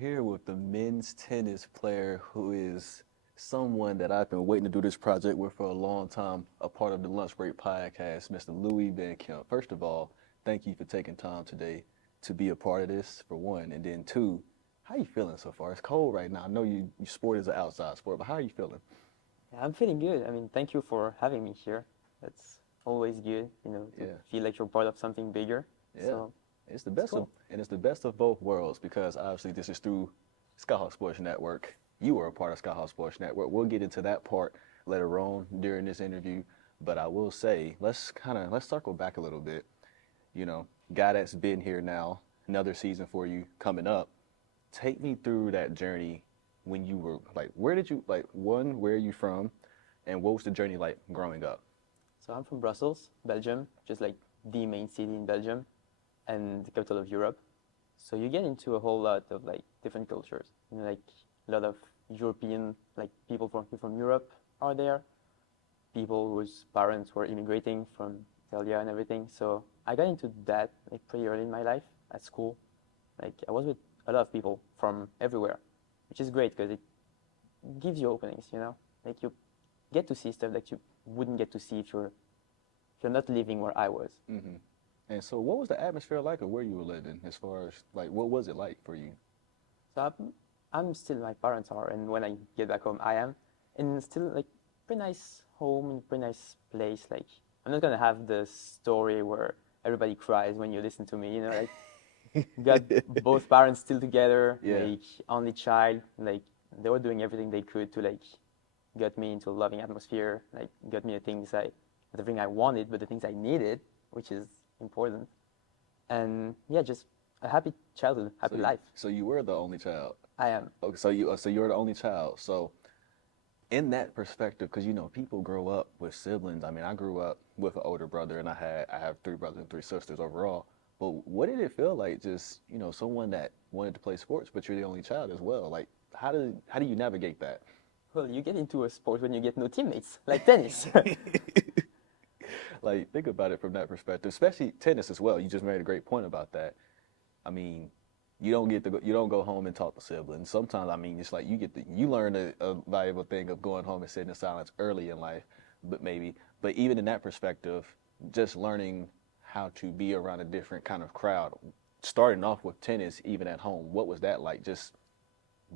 here with the men's tennis player who is someone that I've been waiting to do this project with for a long time, a part of the Lunch Break podcast, Mr. Louis Van Kemp. First of all, thank you for taking time today to be a part of this, for one. And then two, how you feeling so far? It's cold right now. I know you sport is an outside sport, but how are you feeling? Yeah, I'm feeling good. I mean, thank you for having me here. It's always good, to Yeah, feel like you're part of something bigger. yeah. So It's the it's best of cool. and it's the best of both worlds because obviously this is through Skyhawk Sports Network. You are a part of Skyhawk Sports Network. We'll get into that part later on during this interview, but I will say let's circle back a little bit. You know, guy that's been here now, another season for you coming up. Take me through that journey when you were like, where did you like one? Where are you from, and what was the journey like growing up? So I'm from Brussels, Belgium, just like the main city in Belgium and the capital of Europe. So you get into a whole lot of like different cultures. Like a lot of European, like people from Europe are there. People whose parents were immigrating from Italia and everything. So I got into that like pretty early in my life at school. Like I was with a lot of people from everywhere, which is great because it gives you openings. Like you get to see stuff that you wouldn't get to see if you're not living where I was. Hmm. And so, what was the atmosphere like, or where you were living, as far as like, what was it like for you? So I'm still my parents are, and when I get back home, I am, and still like pretty nice home and pretty nice place. Like I'm not gonna have the story where everybody cries when you listen to me. Like got both parents still together, Yeah. like only child, like they were doing everything they could to like get me into a loving atmosphere, like got me the thing I wanted, but the things I needed, which is important. And yeah, just a happy childhood, So happy you, life. so you were the only child. I am. Okay, so you were the only child. So in that perspective, because people grow up with siblings. I mean, I grew up with an older brother, and I have three brothers and three sisters overall. But what did it feel like, just someone that wanted to play sports, but you're the only child as well? Like, how do you navigate that? Well, you get into a sport when you get no teammates, like tennis. Like, think about it from that perspective, especially tennis as well. You just made a great point about that. I mean, you don't go home and talk to siblings. Sometimes, I mean, it's like you learn a valuable thing of going home and sitting in silence early in life, but even in that perspective, just learning how to be around a different kind of crowd, starting off with tennis, even at home, what was that like? Just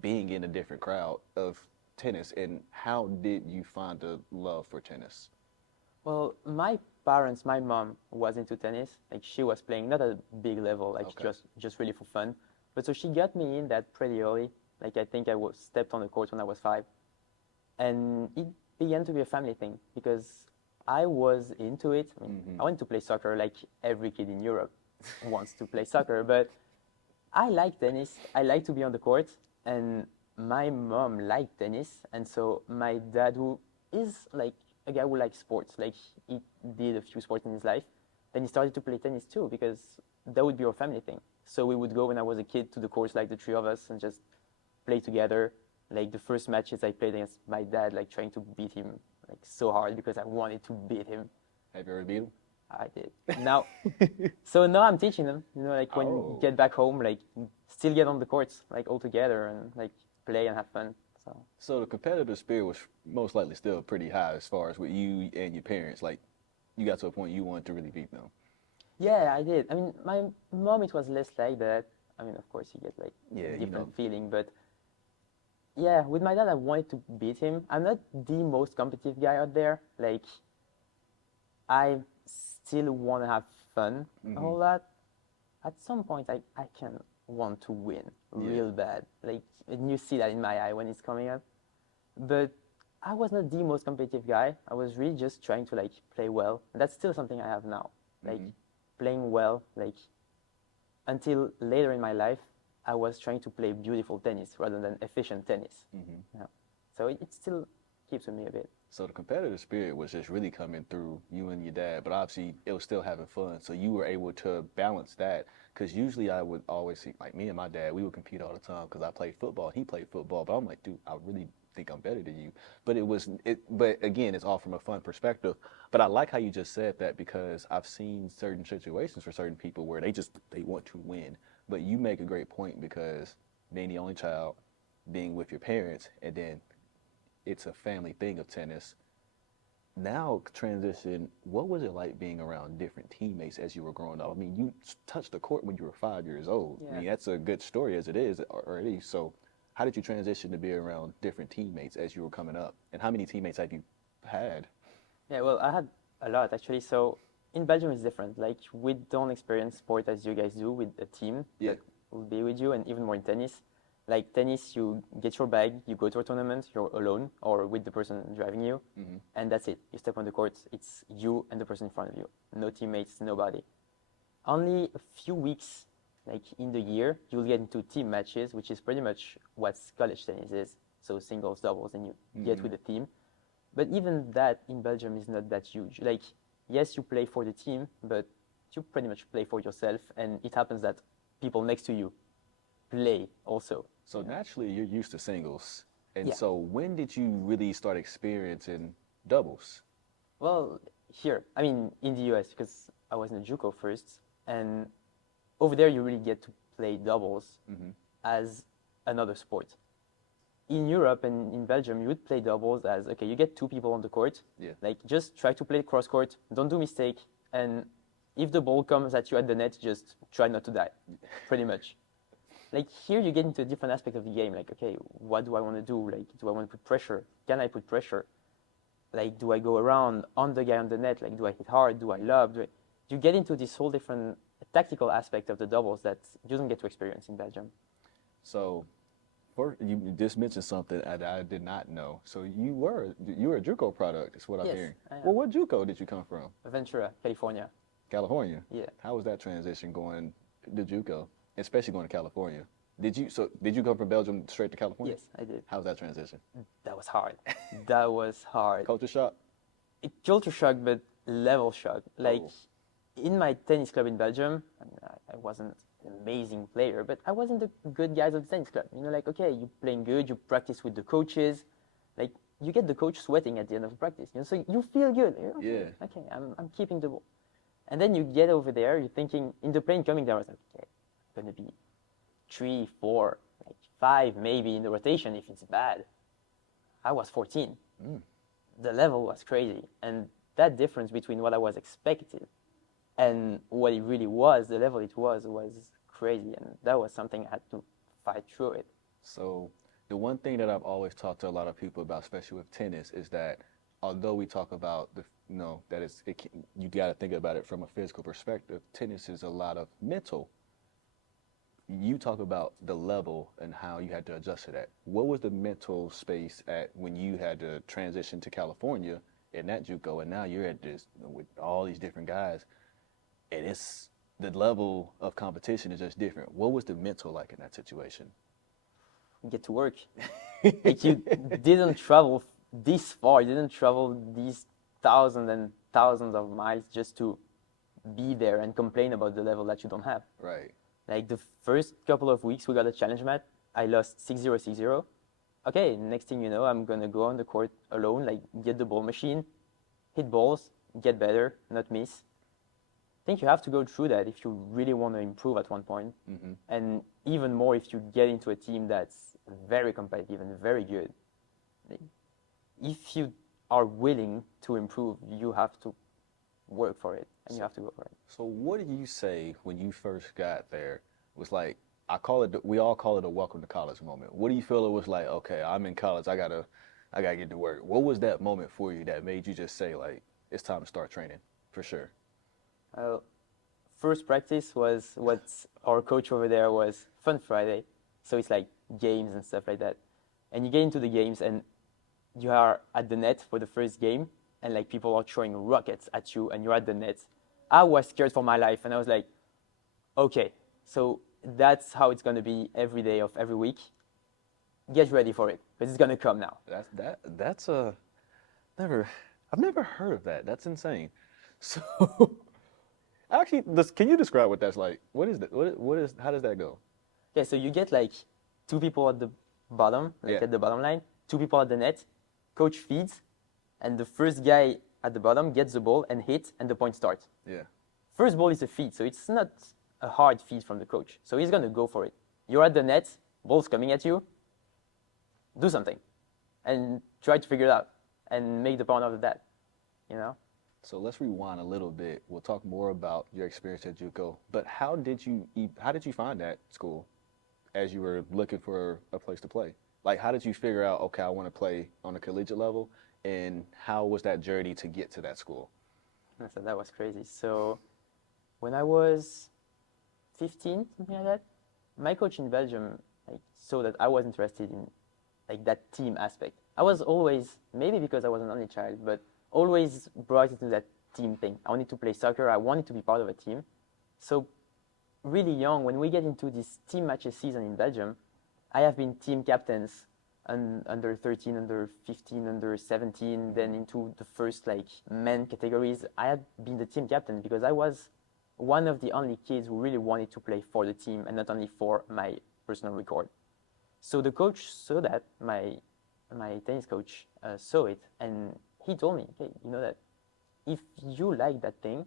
being in a different crowd of tennis, and how did you find a love for tennis? Well, my mom was into tennis. Like she was playing not at a big level, like Okay. just really for fun. But so she got me in that pretty early. Like I think I was stepped on the court when I was 5, and it began to be a family thing because I was into it. I mean, Hmm. I wanted to play soccer like every kid in Europe wants to play soccer, but I like tennis. I like to be on the court, and my mom liked tennis, and so my dad, who is like a guy who likes sports, like he did a few sports in his life, then he started to play tennis too because that would be our family thing. So we would go when I was a kid to the courts, like the three of us, and just play together. Like the first matches I played against my dad, like trying to beat him like so hard because I wanted to beat him. Have you ever beat I did. Now so now I'm teaching them, like when you Oh, get back home, like still get on the courts, like all together and like play and have fun. So so the competitive spirit was most likely still pretty high as far as with you and your parents. Like, you got to a point you wanted to really beat them. yeah, I did. I mean, my mom, it was less like that. I mean, of course, you get like a Yeah, different feeling, but yeah, with my dad, I wanted to beat him. I'm not the most competitive guy out there. Like, I still want to have fun a Hmm. whole lot. At some point, I can want to win Yeah. real bad. Like, and you see that in my eye when it's coming up. But I was not the most competitive guy. I was really just trying to like play well. And that's still something I have now. Like Hmm. playing well, like until later in my life, I was trying to play beautiful tennis rather than efficient tennis. Hmm. Yeah. So it still keeps with me a bit. So the competitive spirit was just really coming through you and your dad, but obviously it was still having fun. So you were able to balance that. Because usually I would always see, like me and my dad, we would compete all the time because I played football, he played football. But I'm like, dude, I really think I'm better than you. But But again, it's all from a fun perspective. But I like how you just said that because I've seen certain situations for certain people where they want to win. But you make a great point because being the only child, being with your parents, and then it's a family thing of tennis. Now transition, what was it like being around different teammates as you were growing up? I mean, you touched the court when you were 5 years old. I Yeah. mean, that's a good story as it is already. So how did you transition to be around different teammates as you were coming up? And how many teammates have you had? Yeah, well, I had a lot actually. So in Belgium, it's different. Like we don't experience sport as you guys do with a team Yeah. that will be with you, and even more in tennis. Like tennis, you get your bag, you go to a tournament, you're alone or with the person driving you, and that's it. You step on the court, it's you and the person in front of you. No teammates, nobody. Only a few weeks, like in the year, you'll get into team matches, which is pretty much what college tennis is. So singles, doubles, and you get with a team. But even that in Belgium is not that huge. Like, yes, you play for the team, but you pretty much play for yourself. And it happens that people next to you play also. So naturally, you're used to singles. And Yeah. so when did you really start experiencing doubles? Well, here, I mean, in the US, because I was in the JUCO first, and over there you really get to play doubles as another sport. In Europe and in Belgium, you would play doubles as, okay, you get two people on the court, like just try to play cross court, don't do mistake, and if the ball comes at you at the net, just try not to die, pretty much. Like here you get into a different aspect of the game, like, okay, what do I want to do? Like, do I want to put pressure? Can I put pressure? Like, do I go around on the guy on the net? Like, do I hit hard? Do I lob? You get into this whole different tactical aspect of the doubles that you don't get to experience in Belgium. So you just mentioned something that I did not know. So you were a JUCO product, is what I'm Yes, hearing. I am. Well, what JUCO did you come from? Ventura, California. California? Yeah. How was that transition going to JUCO, especially going to California? Did you come from Belgium straight to California? Yes, I did. How was that transition? That was hard. That was hard. Culture shock? Culture shock, but level shock. Like Oh. in my tennis club in Belgium, I mean, I wasn't an amazing player, but I wasn't the good guys of the tennis club. You know, like, okay, you're playing good, you practice with the coaches, like you get the coach sweating at the end of the practice. You know, so you feel good. You know, Yeah. Okay, I'm keeping the ball. And then you get over there, you're thinking in the plane coming down, I was like, okay, I'm gonna be 3, 4, like 5 maybe in the rotation if it's bad. I was 14. The level was crazy. And that difference between what I was expected and what it really was, the level it was crazy. And that was something I had to fight through it. So the one thing that I've always talked to a lot of people about, especially with tennis, is that although we talk about you got to think about it from a physical perspective, tennis is a lot of mental. You talk about the level and how you had to adjust to that. What was the mental space at when you had to transition to California in that JUCO, and now you're at this with all these different guys, and it's the level of competition is just different. What was the mental like in that situation? Get to work. Like you didn't travel this far, you didn't travel these thousands and thousands of miles just to be there and complain about the level that you don't have. Right. Like the first couple of weeks, we got a challenge match. I lost 6-0, 6-0. Okay, next thing you know, I'm going to go on the court alone, like get the ball machine, hit balls, get better, not miss. I think you have to go through that if you really want to improve at one point. And even more if you get into a team that's very competitive and very good. If you are willing to improve, you have to work for it, and you have to go for it. So what did you say when you first got there? It was like, we all call it a welcome to college moment. What do you feel it was like, okay, I'm in college, I gotta get to work. What was that moment for you that made you just say, like, it's time to start training, for sure? First practice was what our coach over there was Fun Friday. So it's like games and stuff like that. And you get into the games and you are at the net for the first game, and like people are throwing rockets at you and you're at the net. I was scared for my life, and I was like, okay, so that's how it's going to be every day of every week. Get ready for it, because it's going to come now. I've never heard of that. That's insane. So actually, can you describe what that's like? What is that? How does that go? Okay, so you get like 2 people at the bottom, like at the bottom line, 2 people at the net, coach feeds, and the first guy at the bottom gets the ball and hits, and the point starts. Yeah. First ball is a feed, so it's not a hard feed from the coach. So he's going to go for it. You're at the net, balls coming at you, do something and try to figure it out and make the point out of that, you know? So let's rewind a little bit. We'll talk more about your experience at JUCO. But how did you find that school as you were looking for a place to play? Like, how did you figure out, okay, I want to play on a collegiate level, and how was that journey to get to that school? So that was crazy. So when I was 15, something like that, my coach in Belgium like saw that I was interested in like that team aspect. I was always, maybe because I was an only child, but always brought into that team thing. I wanted to play soccer. I wanted to be part of a team. So really young, when we get into this team matches season in Belgium, I have been team captains under 13, under 15, under 17, then into the first like men categories. I had been the team captain because I was one of the only kids who really wanted to play for the team and not only for my personal record. So the coach saw that, my tennis coach saw it, and he told me, okay, you know that if you like that thing,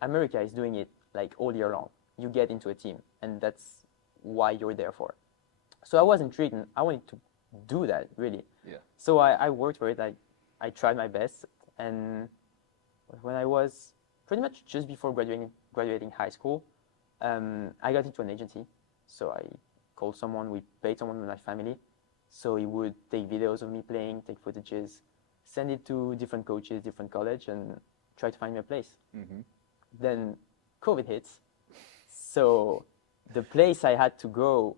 America is doing it like all year long. You get into a team, and that's why you're there for. So I was intrigued, and I wanted to do that, really. Yeah. So I worked for it. I tried my best, and when I was pretty much just before graduating high school, I got into an agency. So I called someone, we paid someone in my family, so he would take videos of me playing, take footages, send it to different coaches, different college, and try to find me a place. Mm-hmm. Then COVID hits, so the place I had to go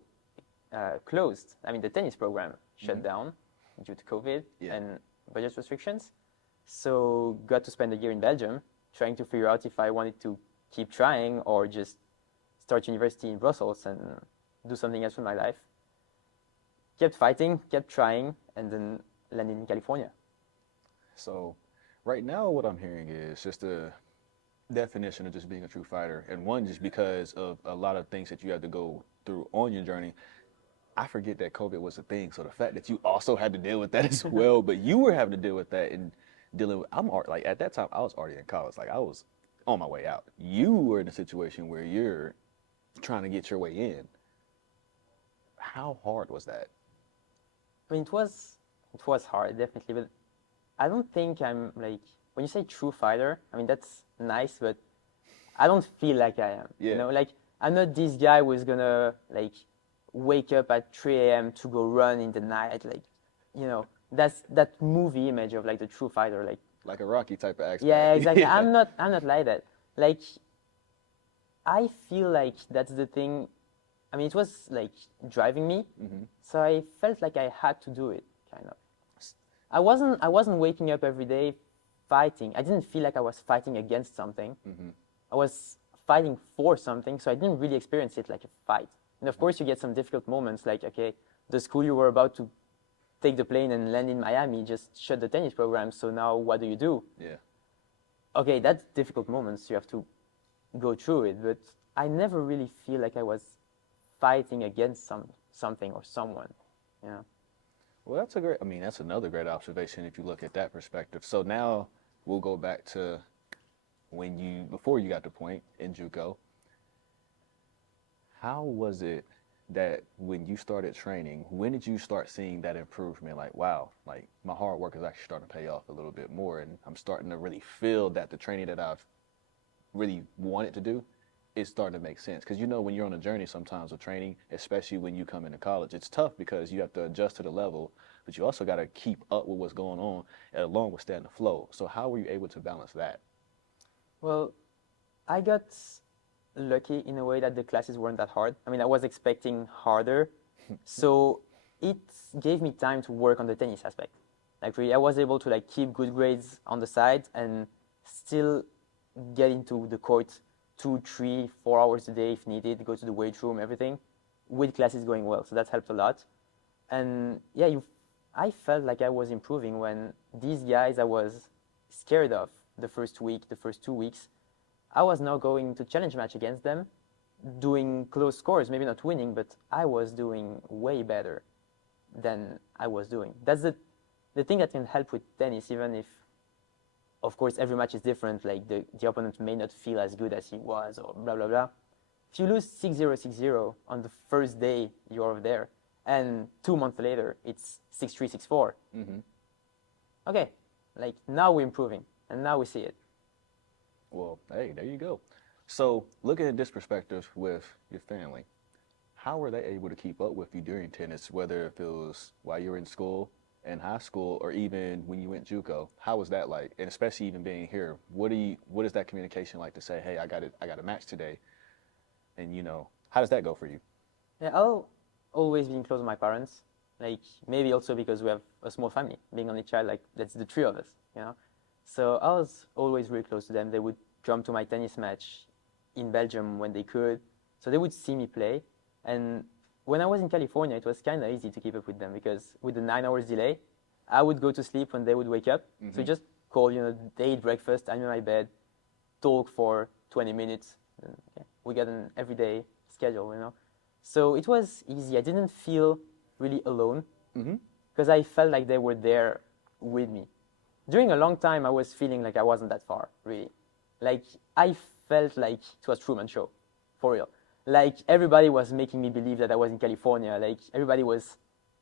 closed. I mean, the tennis program shut down due to COVID and budget restrictions. So got to spend a year in Belgium trying to figure out if I wanted to keep trying or just start university in Brussels and do something else with my life. Kept fighting, kept trying, and then landed in California. So right now what I'm hearing is just a definition of just being a true fighter. And one, just because of a lot of things that you had to go through on your journey. I forget that COVID was a thing. So the fact that you also had to deal with that as well, but you were having to deal with that and dealing with, like at that time, I was already in college. Like I was on my way out. You were in a situation where you're trying to get your way in. How hard was that? I mean, it was hard, definitely, but I don't think I'm like, when you say true fighter, I mean, that's nice, but I don't feel like I am. Yeah. You know, like I'm not this guy who's gonna like wake up at 3 a.m. to go run in the night. Like, you know, that's that movie image of like the true fighter, like a Rocky type of aspect. Yeah, exactly. Yeah. I'm not like that. Like, I feel like that's the thing. I mean, it was like driving me, so I felt like I had to do it, kind of. I wasn't waking up every day fighting. I didn't feel like I was fighting against something. I was fighting for something, so I didn't really experience it like a fight. And of course, you get some difficult moments, like, okay, the school you were about to take the plane and land in Miami just shut the tennis program, so now what do you do? Yeah. Okay, that's difficult moments. You have to go through it, but I never really feel like I was fighting against something or someone, you know? Well, that's another great observation if you look at that perspective. So now we'll go back to before you got to point in JUCO. How was it that when you started training, when did you start seeing that improvement? Like, wow, like my hard work is actually starting to pay off a little bit more, and I'm starting to really feel that the training that I've really wanted to do is starting to make sense. Because you know, when you're on a journey sometimes with training, especially when you come into college, it's tough because you have to adjust to the level, but you also got to keep up with what's going on along with staying the flow. So how were you able to balance that? Well, I got lucky in a way that the classes weren't that hard. I mean, I was expecting harder, so it gave me time to work on the tennis aspect. Like really, I was able to like keep good grades on the side and still get into the court 2, 3, 4 hours a day if needed, go to the weight room, everything, with classes going well. So that helped a lot. And yeah, I felt like I was improving when these guys I was scared of the first week, the first 2 weeks, I was now going to challenge match against them, doing close scores, maybe not winning, but I was doing way better than I was doing. That's the thing that can help with tennis, even if, of course, every match is different. Like the opponent may not feel as good as he was or blah, blah, blah. if you lose 6-0, 6-0 on the first day you're over there, and 2 months later it's 6-3, 6-4. Okay, like now we're improving, and now we see it. Well, hey, there you go. So, looking at this perspective with your family, how were they able to keep up with you during tennis, whether if it was while you were in school, in high school, or even when you went JUCO? How was that like? And especially even being here, what is that communication like to say, hey, I got a match today, and how does that go for you? Yeah, I'll always been close to my parents. Like maybe also because we have a small family, being only child, like that's the three of us. So I was always really close to them. They would come to my tennis match in Belgium when they could. So they would see me play. And when I was in California, it was kind of easy to keep up with them because with the 9 hours delay, I would go to sleep when they would wake up. So just call, they eat breakfast, I'm in my bed, talk for 20 minutes. And, we got an everyday schedule. So it was easy. I didn't feel really alone because I felt like they were there with me. During a long time, I was feeling like I wasn't that far, really. Like, I felt like it was Truman Show, for real. Like, everybody was making me believe that I was in California. Like, everybody was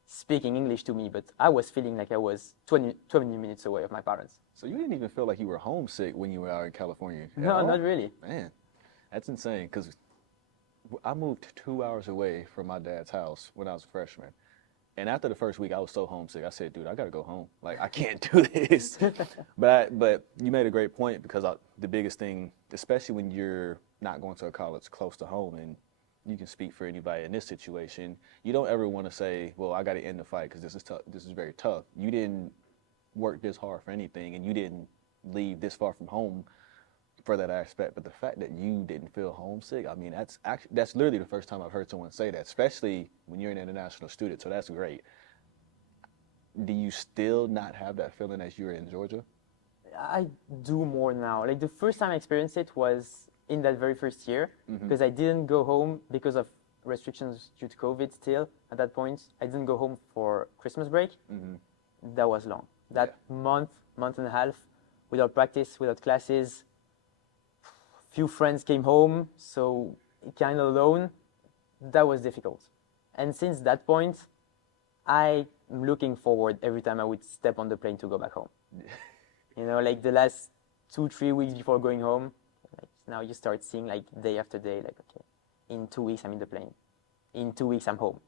speaking English to me, but I was feeling like I was 20 minutes away of my parents. So you didn't even feel like you were homesick when you were out in California? No, not really. Man, that's insane, because I moved 2 hours away from my dad's house when I was a freshman. And after the first week, I was so homesick. I said, dude, I got to go home. Like, I can't do this. But you made a great point because the biggest thing, especially when you're not going to a college close to home, and you can speak for anybody in this situation, you don't ever want to say, well, I got to end the fight because this is tough. This is very tough. You didn't work this hard for anything, and you didn't leave this far from home for that aspect. But the fact that you didn't feel homesick, I mean, that's literally the first time I've heard someone say that, especially when you're an international student. So that's great. Do you still not have that feeling as you were in Georgia? I do more now. Like the first time I experienced it was in that very first year because I didn't go home because of restrictions due to COVID still at that point. I didn't go home for Christmas break. That was long. That month and a half without practice, without classes. Few friends came home, so kind of alone. That was difficult. And since that point, I'm looking forward every time I would step on the plane to go back home. Like the last 2-3 weeks before going home, like now you start seeing like day after day, like, okay, in 2 weeks I'm in the plane. In 2 weeks I'm home.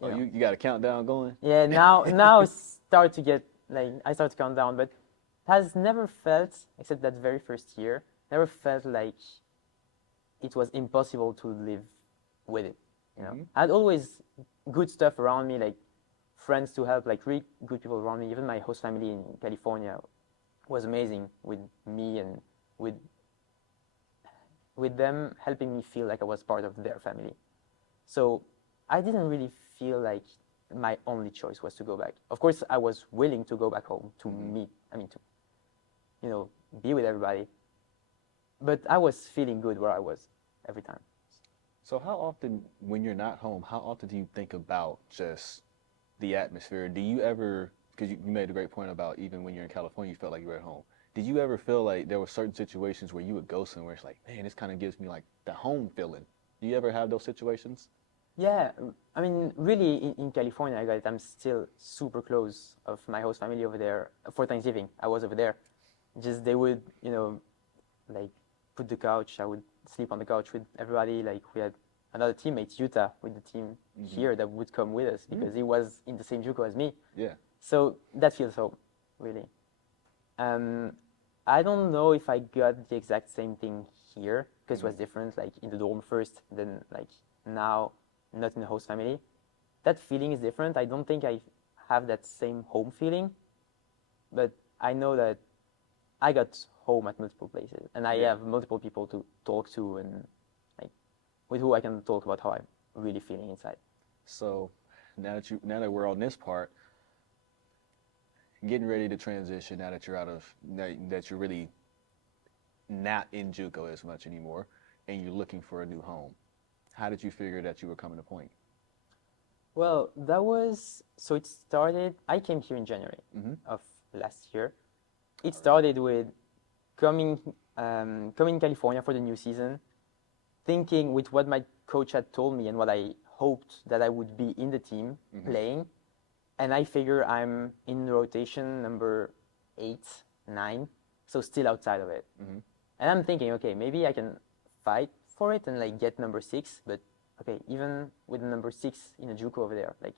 You got a countdown going? Yeah, now start to get, like, I start to count down, but has never felt, except that very first year, never felt like it was impossible to live with it. I had always good stuff around me, like friends to help, like really good people around me. Even my host family in California was amazing with me and with them helping me feel like I was part of their family. So I didn't really feel like my only choice was to go back. Of course, I was willing to go back home to meet, to be with everybody. But I was feeling good where I was every time. So how often, when you're not home, how often do you think about just the atmosphere? Do you ever, because you made a great point about even when you're in California, you felt like you were at home. Did you ever feel like there were certain situations where you would go somewhere, it's like, man, this kind of gives me like the home feeling? Do you ever have those situations? Yeah, I mean, really in California, I'm still super close of my host family over there. For Thanksgiving, I was over there. Just they would, like, put the couch. I would sleep on the couch with everybody. Like we had another teammate, Utah, with the team here that would come with us because he was in the same JUCO as me. Yeah. So that feels home, really. I don't know if I got the exact same thing here because it was different. Like in the dorm first, then like now, not in the host family. That feeling is different. I don't think I have that same home feeling, but I know that I got home at multiple places, and I have multiple people to talk to, and like with who I can talk about how I'm really feeling inside. So now that we're on this part, getting ready to transition. Now that that you're really not in JUCO as much anymore, and you're looking for a new home. How did you figure that you were coming to Point? Well, it started. I came here in January of last year. It started with coming California for the new season, thinking with what my coach had told me and what I hoped that I would be in the team playing. And I figure I'm in rotation number 8, 9, so still outside of it. And I'm thinking, okay, maybe I can fight for it and like get number 6, but okay, even with the number 6 in a JUCO over there, like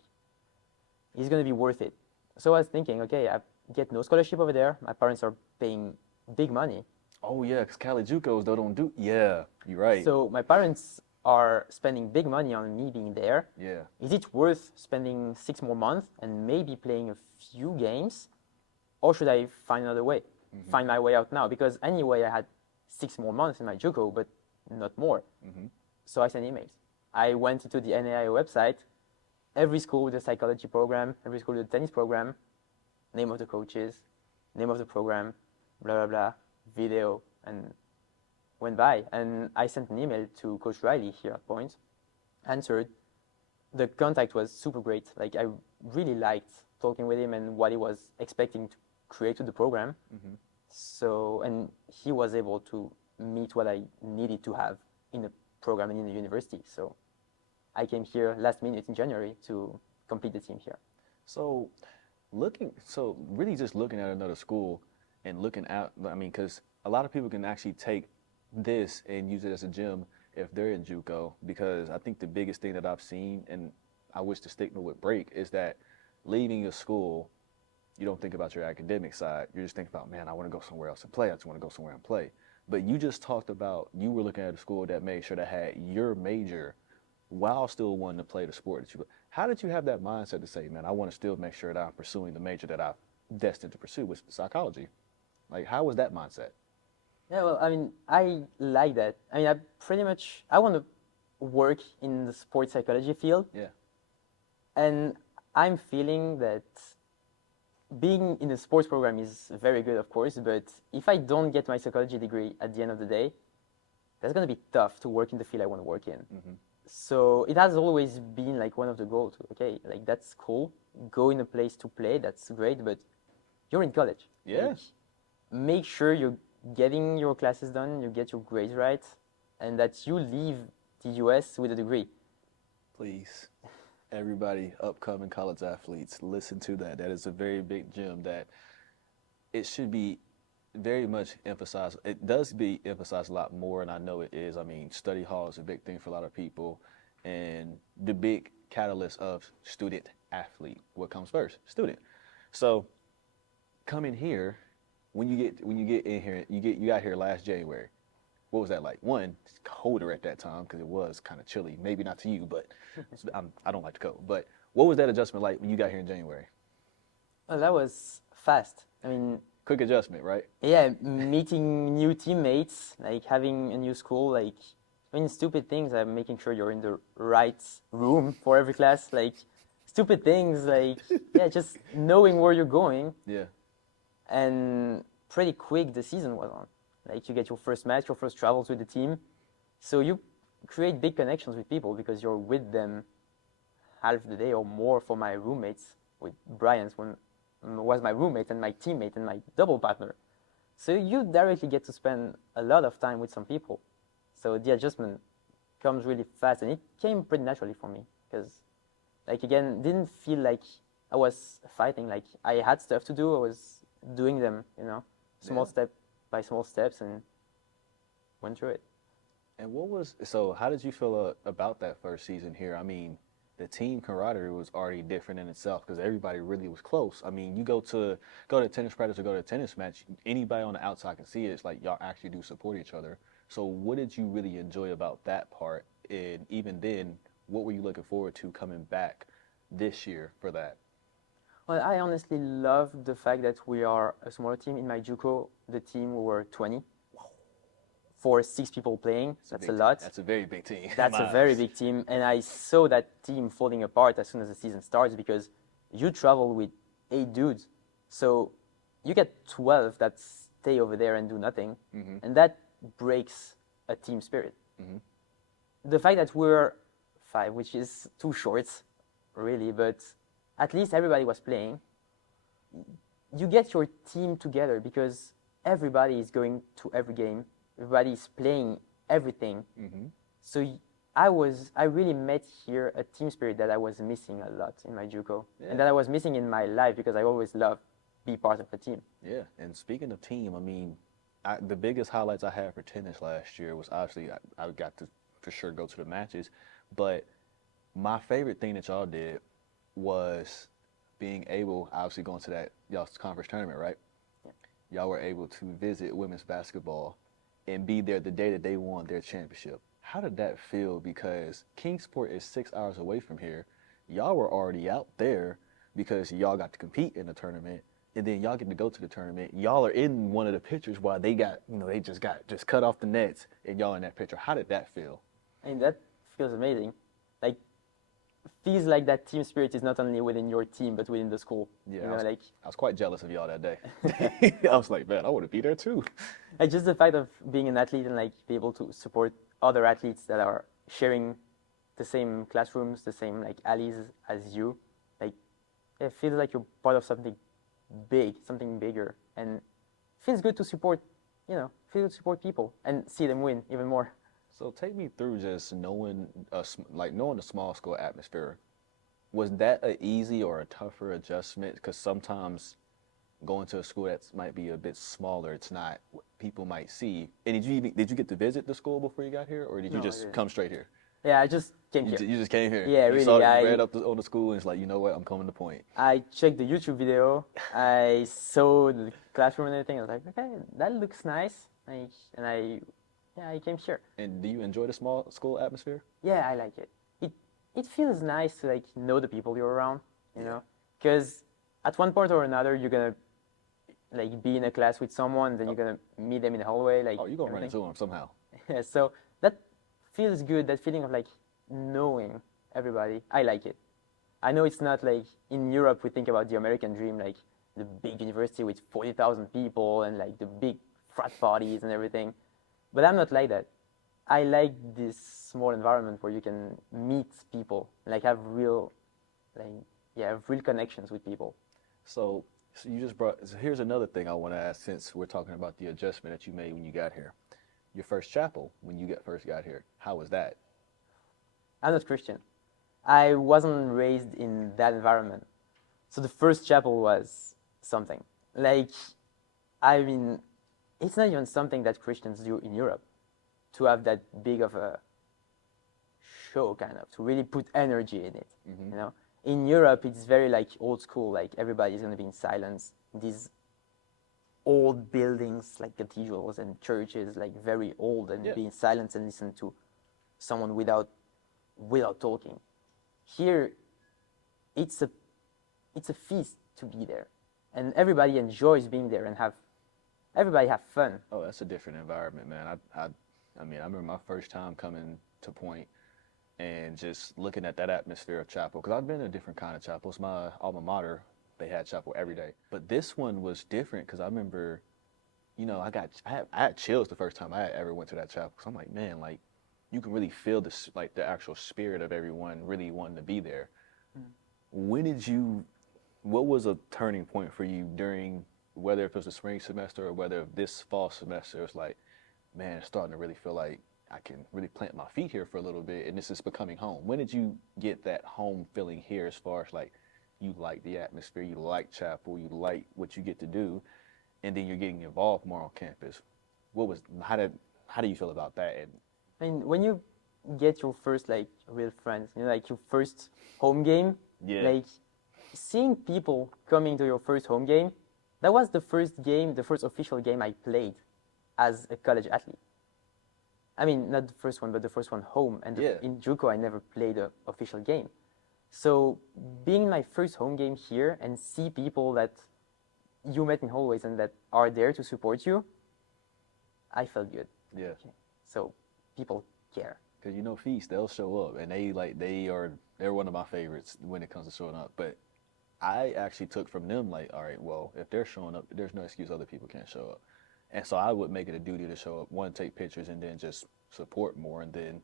it's gonna be worth it. So I was thinking, okay, I get no scholarship over there. My parents are paying big money. Oh yeah, because Cali JUCOs they don't do. Yeah, you're right. So my parents are spending big money on me being there. Yeah. Is it worth spending 6 more months and maybe playing a few games, or should I find another way, find my way out now? Because anyway, I had 6 more months in my JUCO, but not more. So I sent emails. I went into the NAIO website. Every school with a psychology program, every school with a tennis program, name of the coaches, name of the program, blah, blah, blah, video, and went by. And I sent an email to Coach Riley here at Point, answered. The contact was super great. Like, I really liked talking with him and what he was expecting to create with the program. So, and he was able to meet what I needed to have in the program and in the university. So I came here last minute in January to complete the team here. So really just looking at another school and looking out, I mean, because a lot of people can actually take this and use it as a gym if they're in JUCO, because I think the biggest thing that I've seen, and I wish the stigma would break, is that leaving a school, you don't think about your academic side. You just think about, man, I want to go somewhere else and play. I just want to go somewhere and play. But you just talked about you were looking at a school that made sure that had your major while still wanting to play the sport that you. How did you have that mindset to say, man, I want to still make sure that I'm pursuing the major that I'm destined to pursue, which is psychology? Like, how was that mindset? Yeah, well, I mean, I like that. I mean, I want to work in the sports psychology field. Yeah. And I'm feeling that being in the sports program is very good, of course, but if I don't get my psychology degree at the end of the day, that's going to be tough to work in the field I want to work in. So it has always been like one of the goals. Okay, like that's cool. Go in a place to play, that's great, but you're in college. Yeah. Like, make sure you're getting your classes done, you get your grades right, and that you leave the US with a degree. Please, everybody, upcoming college athletes, listen to that. That is a very big gem that it should be very much emphasized. It does be emphasized a lot more, and I know it is. I mean, study hall is a big thing for a lot of people, and the big catalyst of student athlete. What comes first? Student. So, coming here, when you get in here, you got here last January. What was that like? One, it's colder at that time because it was kind of chilly. Maybe not to you, but I don't like the cold. But what was that adjustment like when you got here in January? Well, that was fast. I mean, quick adjustment, right? Yeah, meeting new teammates, like having a new school, like, I mean, stupid things, like making sure you're in the right room for every class, like, stupid things, like, yeah, just knowing where you're going. Yeah. And pretty quick the season was on. Like, you get your first match, your first travels with the team. So you create big connections with people because you're with them half the day or more. For my roommates, with Brian's one was my roommate and my teammate and my double partner. So you directly get to spend a lot of time with some people. So the adjustment comes really fast, and it came pretty naturally for me because, like, again, didn't feel like I was fighting. Like, I had stuff to do. I was doing them, you know, small step by small steps, and went through it. And so how did you feel about that first season here? I mean, the team camaraderie was already different in itself because everybody really was close. I mean, you go to tennis practice or go to a tennis match, anybody on the outside can see it. It's like y'all actually do support each other. So what did you really enjoy about that part? And even then, what were you looking forward to coming back this year for that? Well, I honestly love the fact that we are a smaller team. In my JUCO, the team we were 20. For 6 people playing, that's a lot. That's a very big team. That's a very big team. And I saw that team falling apart as soon as the season starts because you travel with 8 dudes. So you get 12 that stay over there and do nothing. And that breaks a team spirit. The fact that we're 5, which is too short, really, but at least everybody was playing. You get your team together because everybody is going to every game. Everybody is playing everything. So I really met here a team spirit that I was missing a lot in my JUCO, Yeah. and that I was missing in my life because I always loved be part of a team. Yeah, and speaking of team, I mean, the biggest highlights I had for tennis last year was obviously I got to for sure go to the matches, but my favorite thing that y'all did was being able, obviously going to that y'all's conference tournament, right? Yeah. Y'all were able to visit women's basketball and be there the day that they won their championship. How did that feel? Because Kingsport is 6 hours away from here. Y'all were already out there because y'all got to compete in the tournament, and then y'all get to go to the tournament. Y'all are in one of the pictures while they got, they just got cut off the nets, and y'all in that picture. How did that feel? And that feels amazing. Like, feels like that team spirit is not only within your team but within the school. Yeah, You know, like I was quite jealous of y'all that day. I was like, man, I want to be there too. like just the fact of being an athlete and like be able to support other athletes that are sharing the same classrooms, the same like alleys as you, like it feels like you're part of something big, something bigger, and it feels good to support, feels good to support people and see them win even more. So take me through just knowing, knowing the small school atmosphere. Was that an easy or a tougher adjustment? Because sometimes going to a school that might be a bit smaller, it's not what people might see. And did you get to visit the school before you got here, or did you No, I just didn't. come straight here? Yeah, I just came You, here. you just came here. Yeah, you really, Saw, I- you read up on the school, and it's like, you know what? I'm coming to point. I checked the YouTube video. I saw the classroom and everything. I was like, okay, that looks nice. I came here. And do you enjoy the small school atmosphere? Yeah, I like it. It feels nice to like know the people you're around, you Yeah. know, because at one point or another you're gonna like be in a class with someone, then you're gonna meet them in the hallway, like. Oh, you're gonna run everything. into them somehow. Yeah, so that feels good. That feeling of like knowing everybody. I like it. I know it's not like in Europe we think about the American dream, like the big university with 40,000 people and like the big frat parties and everything. But I'm not like that. I like this small environment where you can meet people, like have real, have real connections with people. So you just brought. So here's another thing I want to ask. Since we're talking about the adjustment that you made when you got here, your first chapel when you first got here, how was that? I'm not Christian. I wasn't raised in that environment. So the first chapel was something. Like, I mean, it's not even something that Christians do in Europe to have that big of a show, kind of, to really put energy in it. Mm-hmm. You know, in Europe, it's very like old school. Like everybody's gonna be in silence. These old buildings, like cathedrals and churches, like very old, and Yeah. be in silence and listen to someone without talking. Here, it's a feast to be there, and everybody enjoys being there and everybody have fun. Oh, that's a different environment, man. I mean, I remember my first time coming to Point and just looking at that atmosphere of chapel, because I've been in a different kind of chapels. My alma mater, they had chapel every day, but this one was different because I remember, I had chills the first time I ever went to that chapel. Because I'm like, man, like you can really feel the actual spirit of everyone really wanting to be there. Mm. What was a turning point for you during, whether if it was the spring semester or whether this fall semester, it's like, man, it's starting to really feel like I can really plant my feet here for a little bit and this is becoming home. When did you get that home feeling here, as far as like you like the atmosphere, you like chapel, you like what you get to do, and then you're getting involved more on campus? How do you feel about that? And I mean, when you get your first like real friends, like your first home game, yeah, like seeing people coming to your first home game, that was the first official game I played as a college athlete. I mean, not the first one, but the first one home. And Yeah. in JUCO, I never played an official game. So being in my first home game here and see people that you met in hallways and that are there to support you, I felt good. yeah. Okay. So people care. Because Feast, they'll show up, and they're one of my favorites when it comes to showing up. But I actually took from them like, all right, well, if they're showing up, there's no excuse other people can't show up. And so I would make it a duty to show up, one, take pictures, and then just support more. And then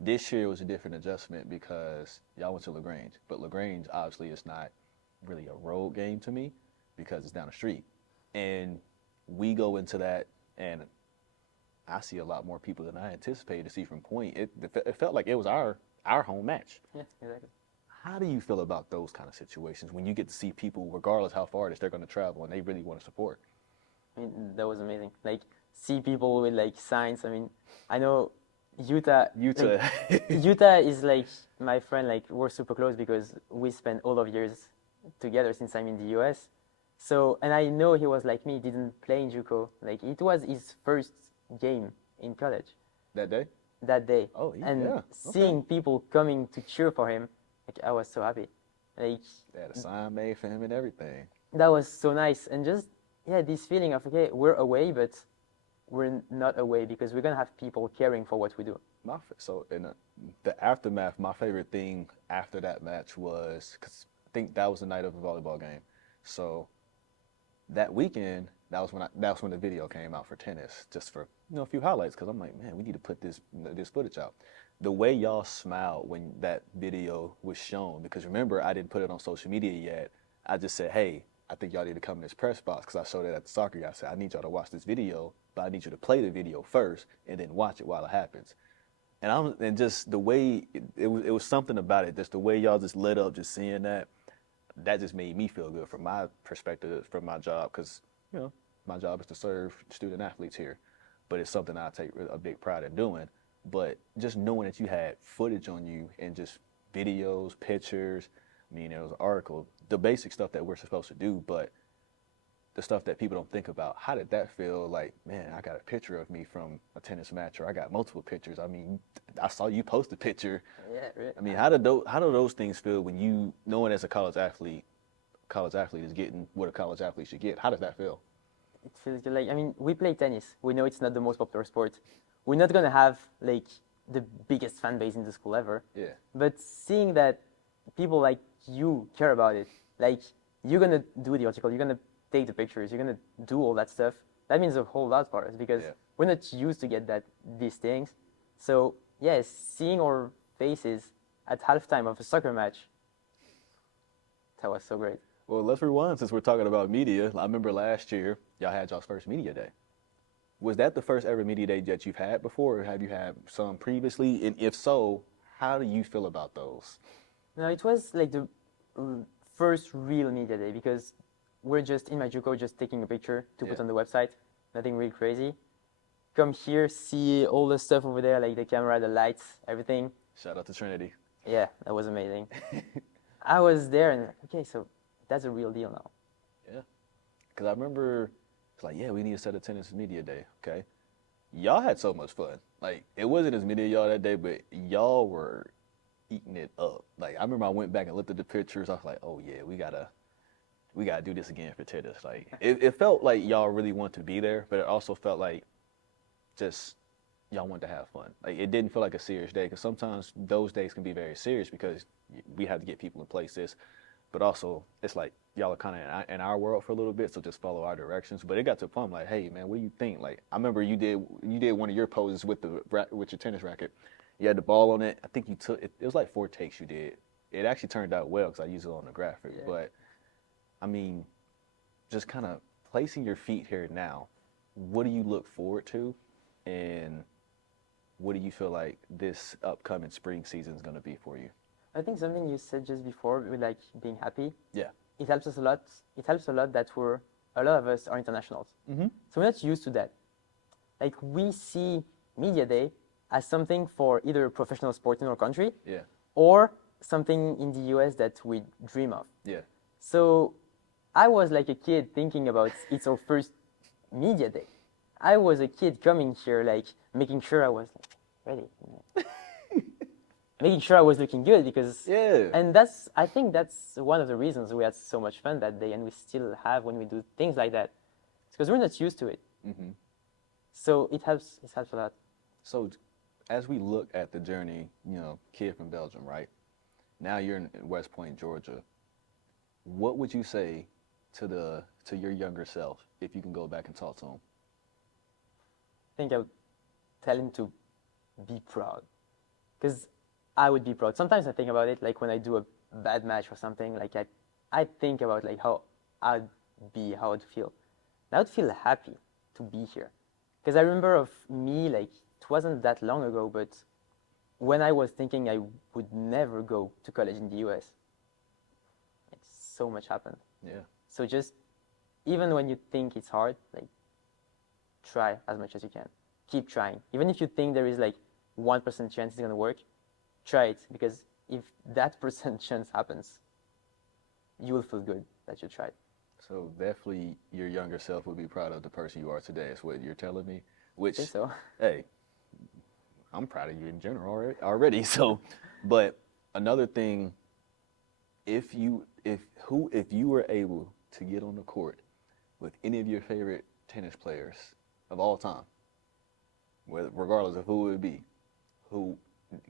this year was a different adjustment because y'all went to LaGrange, but LaGrange obviously is not really a road game to me because it's down the street. And we go into that, and I see a lot more people than I anticipated to see from Point. It felt like it was our home match. Yeah, exactly. How do you feel about those kind of situations when you get to see people, regardless how far it is, they're going to travel and they really want to support? I mean, that was amazing. Like, see people with like signs. I mean, I know Utah. Utah. Like, Utah is like my friend. Like, we're super close because we spent all of years together since I'm in the US. So, and I know he was like me, didn't play in JUCO. Like, it was his first game in college That day? that day. Oh, And yeah. seeing people coming to cheer for him, like, I was so happy. Like, They had a sign made for him and everything. that was so nice. And just, yeah, this feeling of, okay, we're away, but we're not away because we're going to have people caring for what we do. So in the aftermath, my favorite thing after that match was, because I think that was the night of the volleyball game. So that weekend, that's when the video came out for tennis, just for a few highlights. Because I'm like, man, we need to put this footage out. The way y'all smiled when that video was shown, because remember, I didn't put it on social media yet. I just said, hey, I think y'all need to come in this press box, because I showed it at the soccer game. I said, I need y'all to watch this video, but I need you to play the video first and then watch it while it happens. And just the way it was something about it, just the way y'all just lit up, just seeing that just made me feel good from my perspective, from my job, because my job is to serve student athletes here, but it's something I take a big pride in doing. But just knowing that you had footage on you and just videos, pictures, I mean, it was an article, the basic stuff that we're supposed to do, but the stuff that people don't think about. How did that feel? Like, man, I got a picture of me from a tennis match, or I got multiple pictures. I mean, I saw you post a picture. Yeah, right. I mean, how do those things feel when you, knowing as a college athlete is getting what a college athlete should get? How does that feel? It feels good. Like, I mean, we play tennis. We know it's not the most popular sport. We're not going to have like the biggest fan base in the school ever. Yeah. But seeing that people like you care about it, like you're going to do the article, you're going to take the pictures, you're going to do all that stuff, that means a whole lot for us because we're not used to get these things. So, yeah, seeing our faces at halftime of a soccer match, that was so great. Well, let's rewind since we're talking about media. I remember last year, y'all had y'all's first media day. Was that the first ever media day that you've had before, or have you had some previously? And if so, how do you feel about those? No, it was like the first real media day because we're just in my JUCO just taking a picture to put on the website. Nothing really crazy. Come here, see all the stuff over there, like the camera, the lights, everything. Shout out to Trinity. Yeah, that was amazing. I was there and okay, so that's a real deal now. Yeah, because I remember it's like, yeah, we need to set a tennis media day. Okay, y'all had so much fun. Like, it wasn't as many of y'all that day, but y'all were eating it up. Like, I remember I went back and looked at the pictures. I was like, oh yeah, we gotta do this again for tennis. Like, it felt like y'all really wanted to be there, but it also felt like just y'all wanted to have fun. Like, it didn't feel like a serious day, because sometimes those days can be very serious because we have to get people in places, but also it's like y'all are kind of in our world for a little bit, so just follow our directions. But it got to a point like, hey man, what do you think? Like, I remember you did one of your poses with your tennis racket. You had the ball on it. I think you took it. It was like 4 takes you did. It actually turned out well because I used it on the graphic. Yeah. But I mean, just kind of placing your feet here now, what do you look forward to, and what do you feel like this upcoming spring season is going to be for you? I think something you said just before with like being happy. Yeah. It helps us a lot. It helps a lot that a lot of us are internationals. Mm-hmm. So we're not used to that. Like, we see Media Day as something for either professional sport in our country, or something in the US that we dream of. Yeah. So I was like a kid thinking about it's our first Media Day. I was a kid coming here, like making sure I was like, ready. Making sure I was looking good because, and I think that's one of the reasons we had so much fun that day, and we still have when we do things like that. It's because we're not used to it. Mm-hmm. So it helps a lot. So as we look at the journey, kid from Belgium, right? Now you're in West Point, Georgia. What would you say to your younger self if you can go back and talk to him? I think I would tell him to be proud, because I would be proud. Sometimes I think about it, like when I do a bad match or something, like I think about like how I'd feel. I would feel happy to be here, Because I remember of me, like, it wasn't that long ago, but when I was thinking I would never go to college in the US, like, so much happened. Yeah. So just, even when you think it's hard, like, try as much as you can. Keep trying. Even if you think there is like 1% chance it's gonna work, try it, because if that percent chance happens, you will feel good that you tried. So definitely your younger self would be proud of the person you are today, is what you're telling me. I Which, think so. hey, I'm proud of you in general already. So, but another thing, if you were able to get on the court with any of your favorite tennis players of all time, regardless of who it would be,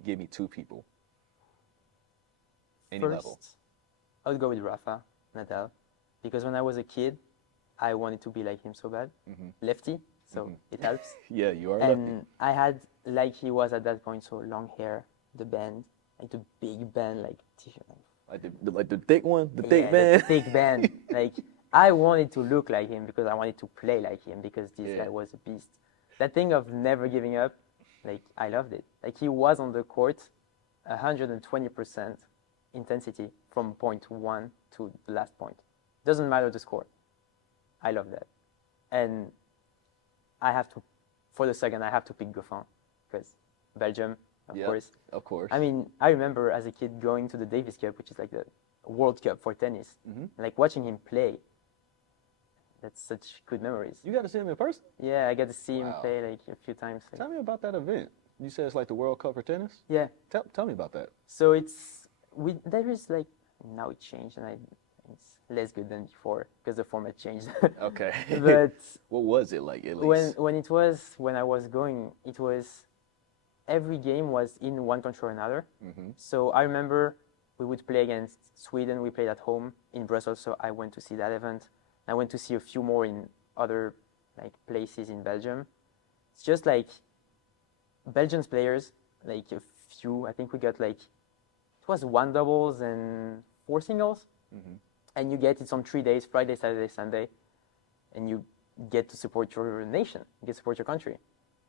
give me two people, any level. First, I would go with Rafa Nadal, because when I was a kid, I wanted to be like him so bad. Lefty, so it helps. Yeah, you are And lefty. I had, like he was at that point, so long hair, the band, like the big band, like Like the thick one, the thick yeah, man. the thick band. Like, I wanted to look like him because I wanted to play like him, because this Yeah. guy was a beast. That thing of never giving up, like, I loved it. Like, he was on the court 120% intensity from point one to the last point. Doesn't matter the score. I love that. And I have to, for the second, I have to pick Goffin, because Belgium, of Yep, course. of course. I mean, I remember as a kid going to the Davis Cup, which is like the World Cup for tennis, like watching him play. That's such good memories. You got to see him in person? Yeah, I got to see him Wow. play like a few times. Like, Tell me about that event. You said it's like the World Cup for tennis? yeah. Tell me about that. So there is like, now it changed, and it's less good than before because the format changed. Okay. But what was it like, at least? when I was going, it was, every game was in one country or another. So I remember we would play against Sweden. We played at home in Brussels, so I went to see that event. I went to see a few more in other like places in Belgium. It's just like Belgian players, like a few. I think we got like, it was 1 doubles and 4 singles, and you get it on 3 days: Friday, Saturday, Sunday, and you get to support your nation, you get to support your country,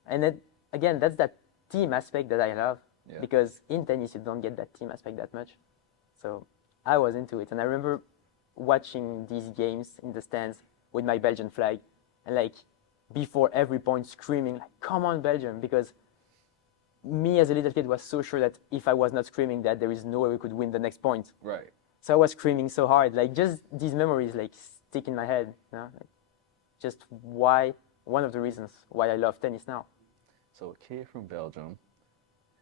and then again, that's that team aspect that I love, because in tennis you don't get that team aspect that much. So I was into it, and I remember watching these games in the stands with my Belgian flag, and like before every point screaming like, "Come on, Belgium!" Because me as a little kid was so sure that if I was not screaming that, there is no way we could win the next point. Right. So I was screaming so hard, like just these memories like stick in my head, you know? Like, just one of the reasons why I love tennis now. So a kid from Belgium,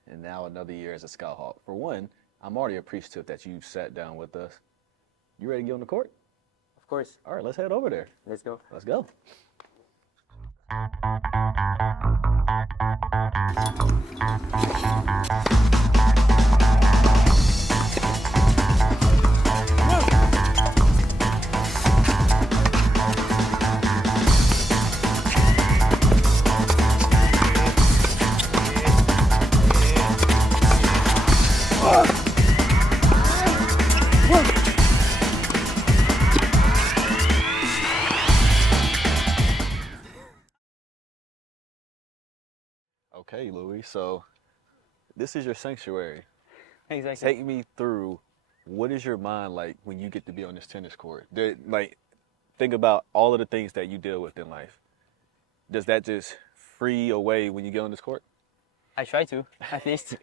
and now another year as a Skyhawk. For one, I'm already appreciative that you sat down with us. You ready to get on the court? Of course. All right, let's head over there. Let's go. Let's go. Okay, Louis, so this is your sanctuary. Exactly. Take me through, what is your mind like when you get to be on this tennis court? Think about all of the things that you deal with in life. Does that just free away when you get on this court? I try to, at least.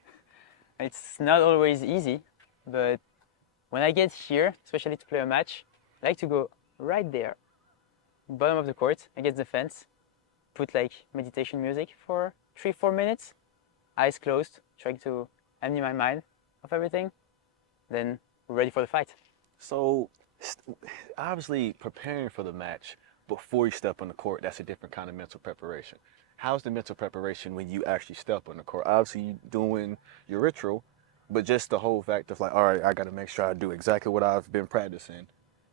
It's not always easy, but when I get here, especially to play a match, I like to go right there, bottom of the court, against the fence, put like meditation music for 3-4 minutes, eyes closed, trying to empty my mind of everything, then we're ready for the fight. So, obviously, preparing for the match before you step on the court, that's a different kind of mental preparation. How's the mental preparation when you actually step on the court? Obviously, you're doing your ritual, but just the whole fact of like, all right, I got to make sure I do exactly what I've been practicing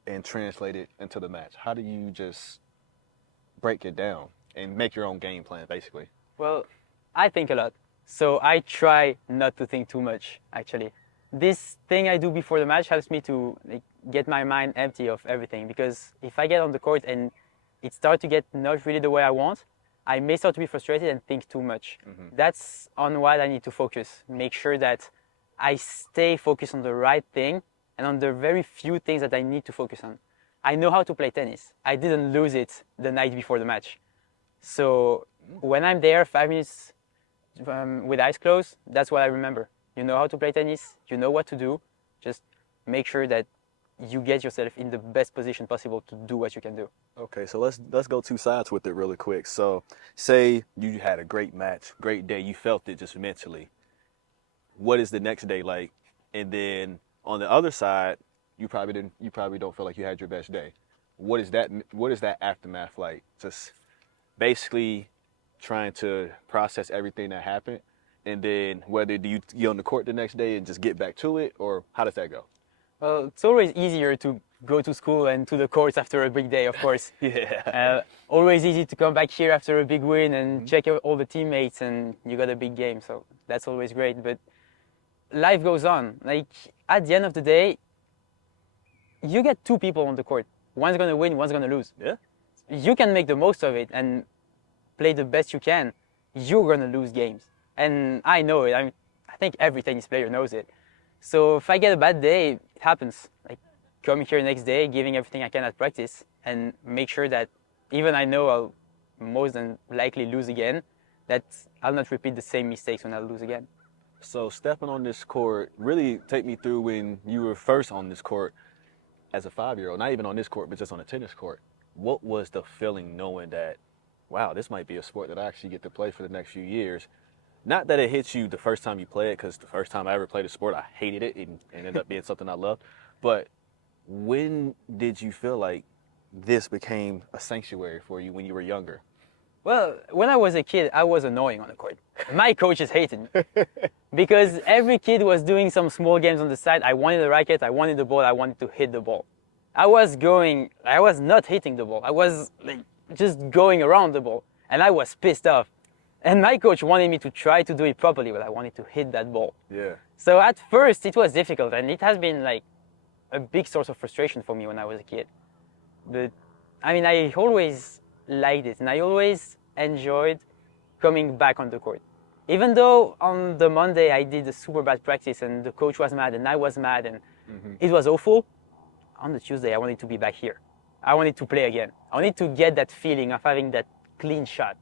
and translate it into the match. How do you just break it down and make your own game plan, basically? Well, I think a lot, so I try not to think too much, actually. This thing I do before the match helps me to like, get my mind empty of everything, because if I get on the court and it starts to get not really the way I want, I may start to be frustrated and think too much. That's on what I need to focus. Make sure that I stay focused on the right thing and on the very few things that I need to focus on. I know how to play tennis. I didn't lose it the night before the match. So when I'm there 5 minutes with eyes closed, that's what I remember. You know how to play tennis, you know what to do. Just make sure that you get yourself in the best position possible to do what you can do. Okay, so let's go two sides with it really quick. So, say you had a great match, great day, you felt it just mentally. What is the next day like? And then on the other side, you probably don't feel like you had your best day. What is that aftermath like? Just basically trying to process everything that happened, and then whether do you get on the court the next day and just get back to it, or how does that go? Well, it's always easier to go to school and to the courts after a big day, of course. Yeah. Always easy to come back here after a big win and check out all the teammates and you got a big game. So that's always great. But life goes on. Like at the end of the day, you get two people on the court. One's going to win, one's going to lose. Yeah. You can make the most of it and play the best you can. You're going to lose games. And I know it. I think every tennis player knows it. So if I get a bad day, it happens. Like coming here next day, giving everything I can at practice, and make sure that even I know I'll most than likely lose again, that I'll not repeat the same mistakes when I lose again. So stepping on this court, really take me through when you were first on this court as a 5-year-old, not even on this court, but just on a tennis court. What was the feeling knowing that, wow, this might be a sport that I actually get to play for the next few years? Not that it hits you the first time you play it, because the first time I ever played a sport, I hated it and ended up being something I loved. But when did you feel like this became a sanctuary for you when you were younger? Well, when I was a kid, I was annoying on the court. My coaches hated me because every kid was doing some small games on the side. I wanted a racket, I wanted the ball, I wanted to hit the ball. I was not hitting the ball. I was like just going around the ball, and I was pissed off. And my coach wanted me to try to do it properly, but I wanted to hit that ball. Yeah. So at first it was difficult, and it has been like a big source of frustration for me when I was a kid. But I mean, I always liked it, and I always enjoyed coming back on the court. Even though on the Monday I did a super bad practice and the coach was mad and I was mad and it was awful, on the Tuesday I wanted to be back here. I wanted to play again. I wanted to get that feeling of having that clean shot.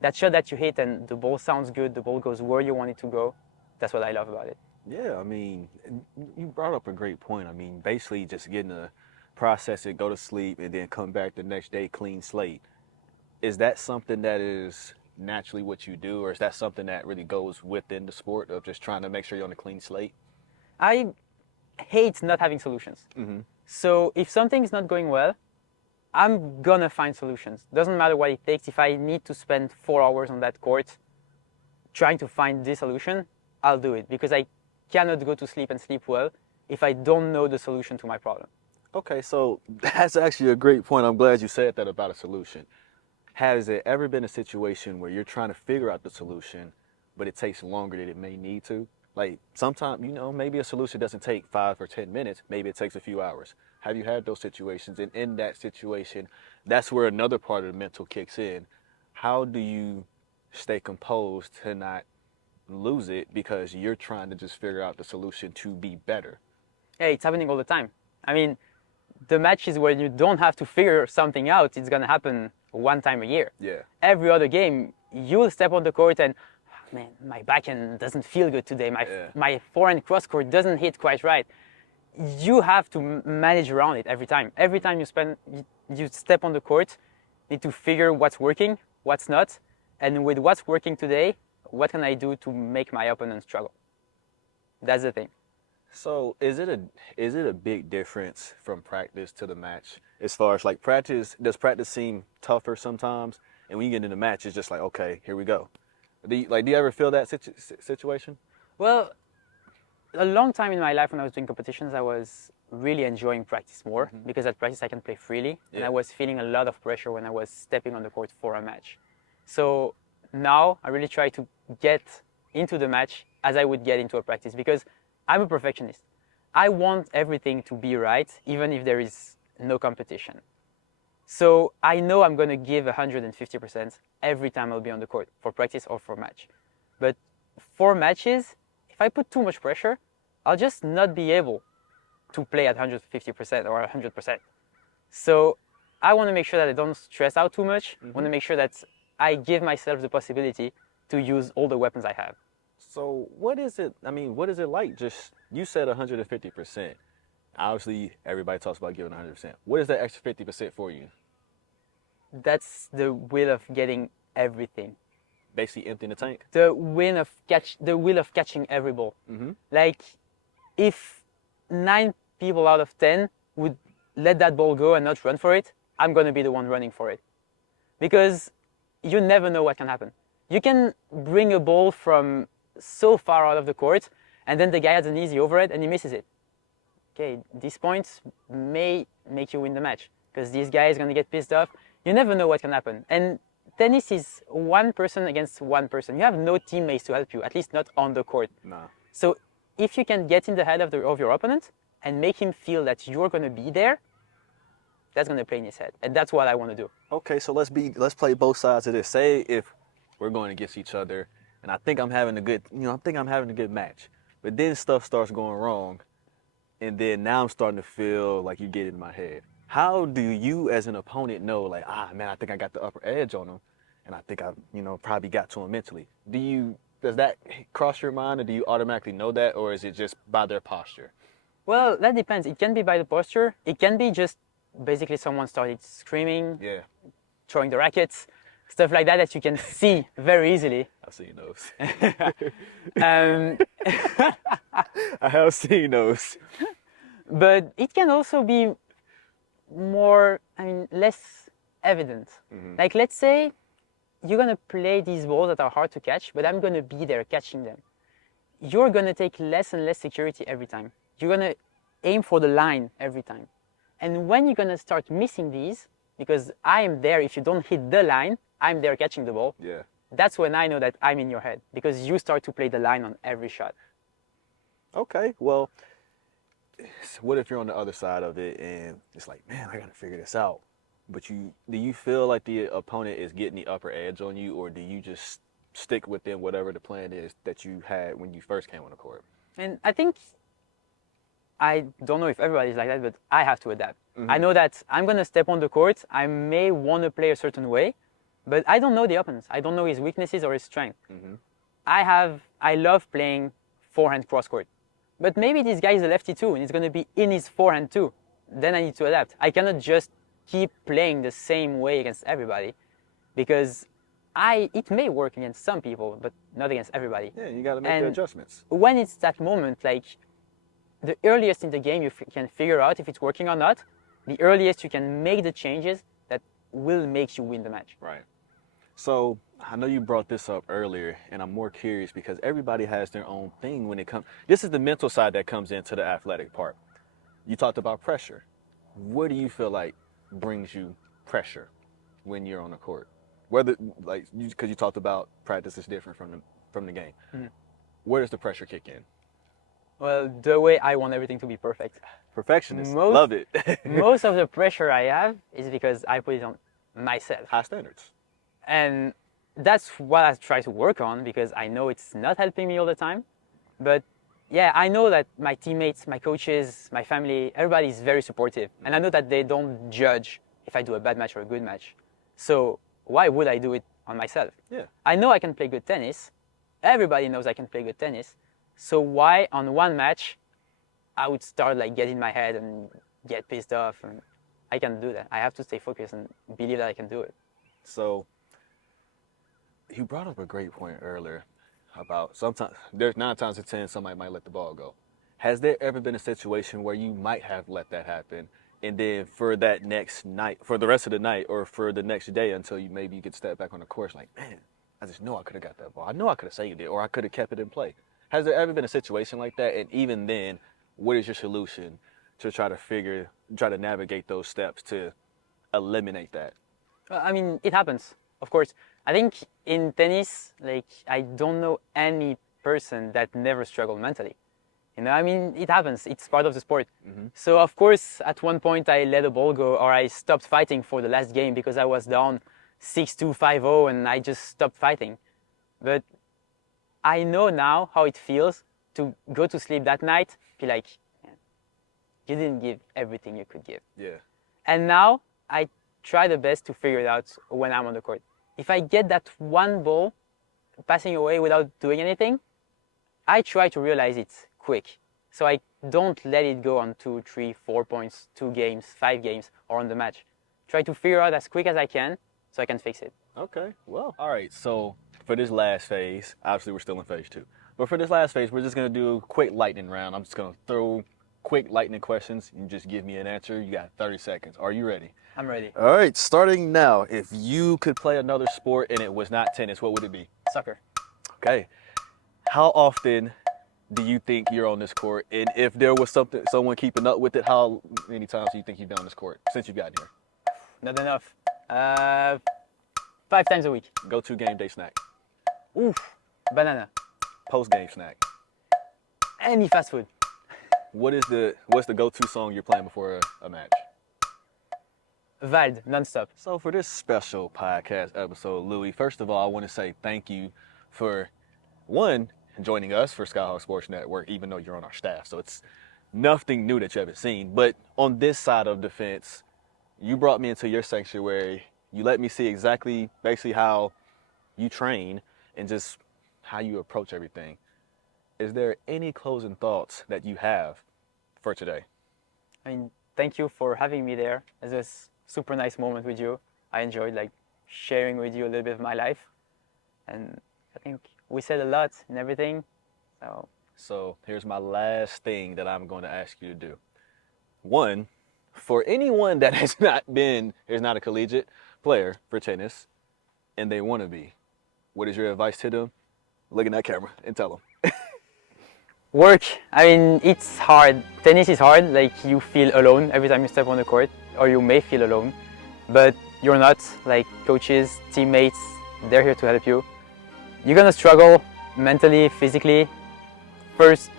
That shot that you hit and the ball sounds good, the ball goes where you want it to go. That's what I love about it. Yeah, I mean, you brought up a great point. I mean, basically just getting to process it, go to sleep, and then come back the next day clean slate. Is that something that is naturally what you do, or is that something that really goes within the sport of just trying to make sure you're on a clean slate? I hate not having solutions. So if something's not going well, I'm gonna find solutions. Doesn't matter what it takes. If I need to spend 4 hours on that court trying to find the solution, I'll do it, because I cannot go to sleep and sleep well if I don't know the solution to my problem. Okay, so that's actually a great point. I'm glad you said that about a solution. Has there ever been a situation where you're trying to figure out the solution, but it takes longer than it may need to? Like sometimes, maybe a solution doesn't take 5 or 10 minutes, maybe it takes a few hours. Have you had those situations? And in that situation, that's where another part of the mental kicks in. How do you stay composed to not lose it because you're trying to just figure out the solution to be better? Hey, it's happening all the time. I mean, the matches where you don't have to figure something out, it's gonna happen one time a year. Yeah. Every other game, you'll step on the court and, oh, man, my backhand doesn't feel good today. My forehand cross court doesn't hit quite right. You have to manage around it every time. Every time you step on the court, you need to figure what's working, what's not, and with what's working today, what can I do to make my opponent struggle? That's the thing. So is it a big difference from practice to the match? As far as like practice, does practice seem tougher sometimes? And when you get in the match, it's just like, okay, here we go. Do you ever feel that situation? Well, a long time in my life when I was doing competitions, I was really enjoying practice more because at practice I can play freely, and I was feeling a lot of pressure when I was stepping on the court for a match. So now I really try to get into the match as I would get into a practice, because I'm a perfectionist. I want everything to be right, even if there is no competition. So I know I'm going to give 150% every time I'll be on the court for practice or for match. But for matches, if I put too much pressure, I'll just not be able to play at 150% or 100%. So I want to make sure that I don't stress out too much. I want to make sure that I give myself the possibility to use all the weapons I have. So what is it? I mean, what is it like? Just you said 150%. Obviously, everybody talks about giving 100%. What is that extra 50% for you? That's the will of getting everything. Basically, emptying the tank. The will of catching every ball. Like, if 9 people out of 10 would let that ball go and not run for it, I'm gonna be the one running for it, because you never know what can happen. You can bring a ball from so far out of the court, and then the guy has an easy overhead and he misses it. Okay, these points may make you win the match because this guy is gonna get pissed off. You never know what can happen. And tennis is one person against one person. You have no teammates to help you, at least not on the court. Nah. So if you can get in the head of your opponent and make him feel that you're gonna be there, that's gonna play in his head, and that's what I want to do. Okay, so let's play both sides of this. Say if we're going against each other, and I think I'm having a good match, but then stuff starts going wrong, and then now I'm starting to feel like you get in my head. How do you, as an opponent, know like, man, I think I got the upper edge on him, and I think I, probably got to him mentally? Does that cross your mind, or do you automatically know that, or is it just by their posture? Well, that depends. It can be by the posture. It can be just basically someone started screaming, throwing the rackets, stuff like that you can see very easily. I've seen those. I have seen those. But it can also be more, less evident. Like, let's say you're going to play these balls that are hard to catch, but I'm going to be there catching them. You're going to take less and less security every time. You're going to aim for the line every time. And when you're going to start missing these, because I am there, if you don't hit the line, I'm there catching the ball. Yeah. That's when I know that I'm in your head, because you start to play the line on every shot. Okay, well, what if you're on the other side of it and it's like, man, I got to figure this out. But do you feel like the opponent is getting the upper edge on you, or do you just stick within whatever the plan is that you had when you first came on the court? And I think, I don't know if everybody's like that, but I have to adapt. I know that I'm going to step on the court. I may want to play a certain way, but I don't know the opponent. I don't know his weaknesses or his strength. I love playing forehand cross court, but maybe this guy is a lefty too, and he's going to be in his forehand too. Then I need to adapt. I cannot just keep playing the same way against everybody, because it may work against some people, but not against everybody. Yeah, you got to make the adjustments. When it's that moment, like, the earliest in the game you can figure out if it's working or not, the earliest you can make the changes that will make you win the match. Right. So I know you brought this up earlier, and I'm more curious because everybody has their own thing when it comes. This is the mental side that comes into the athletic part. You talked about pressure. What do you feel like brings you pressure when you're on the court? Whether, like, because you talked about practice is different from the game. Where does the pressure kick in? Well, the way I want everything to be perfect. Perfectionist, love it. Most of the pressure I have is because I put it on myself. High standards. And that's what I try to work on, because I know it's not helping me all the time. But yeah, I know that my teammates, my coaches, my family, everybody is very supportive. And I know that they don't judge if I do a bad match or a good match. So why would I do it on myself? Yeah. I know I can play good tennis. Everybody knows I can play good tennis. So why on one match I would start like get in my head and get pissed off? And I can't do that. I have to stay focused and believe that I can do it. So you brought up a great point earlier about sometimes there's 9 times in 10 somebody might let the ball go. Has there ever been a situation where you might have let that happen, and then for that next night, for the rest of the night, or for the next day until maybe you could step back on the course, like, man, I just know I could have got that ball. I know I could have saved it, or I could have kept it in play. Has there ever been a situation like that? And even then, what is your solution to try to navigate those steps to eliminate that? I mean, it happens, of course. I think in tennis, like, I don't know any person that never struggled mentally. You know, I mean, it happens. It's part of the sport. So of course, at one point I let a ball go, or I stopped fighting for the last game because I was down 6-2, 5-0, and I just stopped fighting. But I know now how it feels to go to sleep that night, be like, "Man, you didn't give everything you could give." Yeah. And now I try the best to figure it out when I'm on the court. If I get that one ball passing away without doing anything, I try to realize it quick. So I don't let it go on 2, 3, 4 points, 2 games, 5 games, or on the match. Try to figure out as quick as I can so I can fix it. Okay, well. All right, so for this last phase, obviously we're still in phase 2. But for this last phase, we're just going to do a quick lightning round. I'm just going to throw quick lightning questions. You just give me an answer. You got 30 seconds. Are you ready? I'm ready. All right, starting now. If you could play another sport and it was not tennis, what would it be? Soccer. Okay. How often do you think you're on this court? And if there was someone keeping up with it, how many times do you think you've been on this court since you've gotten here? Not enough. 5 times a week. Go-to game day snack. Oof. Banana. Post-game snack. Any fast food. What's the go-to song you're playing before a match? Vald, non-stop. So for this special podcast episode, Louis, first of all, I want to say thank you for, one, joining us for Skyhawk Sports Network, even though you're on our staff. So it's nothing new that you haven't seen. But on this side of the fence, you brought me into your sanctuary. You let me see exactly, basically how you train and just how you approach everything. Is there any closing thoughts that you have for today? I mean, thank you for having me there. It was a super nice moment with you. I enjoyed like sharing with you a little bit of my life. And I think we said a lot and everything. So here's my last thing that I'm going to ask you to do. One, for anyone that is not a collegiate player for tennis and they want to be, what is your advice to them? Look in that camera and tell them. Work. I mean, it's hard. Tennis is hard. Like, you feel alone every time you step on the court, or you may feel alone, but you're not. Like, coaches, teammates, they're here to help you. You're gonna struggle mentally, physically. First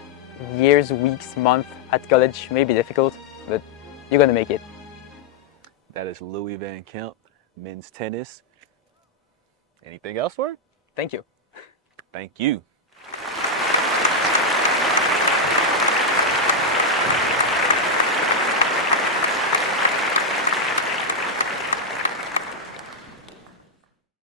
years, weeks, month at college may be difficult, but you're gonna make it. That is Louis Van Kemp, men's tennis. Anything else for it? Thank you. Thank you.